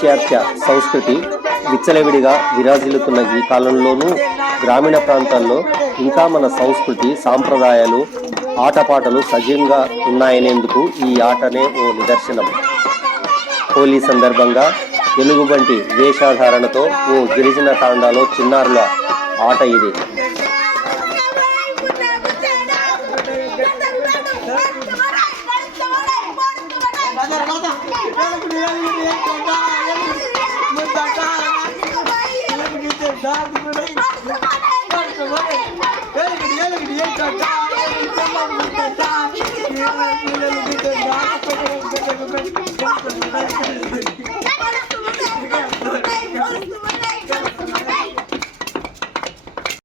పాశ్చాత్య సంస్కృతి విచ్చలవిడిగా విరాజిల్లుతున్న ఈ కాలంలోనూ గ్రామీణ ప్రాంతాల్లో ఇంకా మన సంస్కృతి సాంప్రదాయాలు ఆటపాటలు సజీవంగా ఉన్నాయనేందుకు ఈ ఆటనే ఓ నిదర్శనం. హోలీ సందర్భంగా ఎలుగుబంటి వేషధారణతో ఓ గిరిజన తాండాలో చిన్నారుల ఆట ఇది.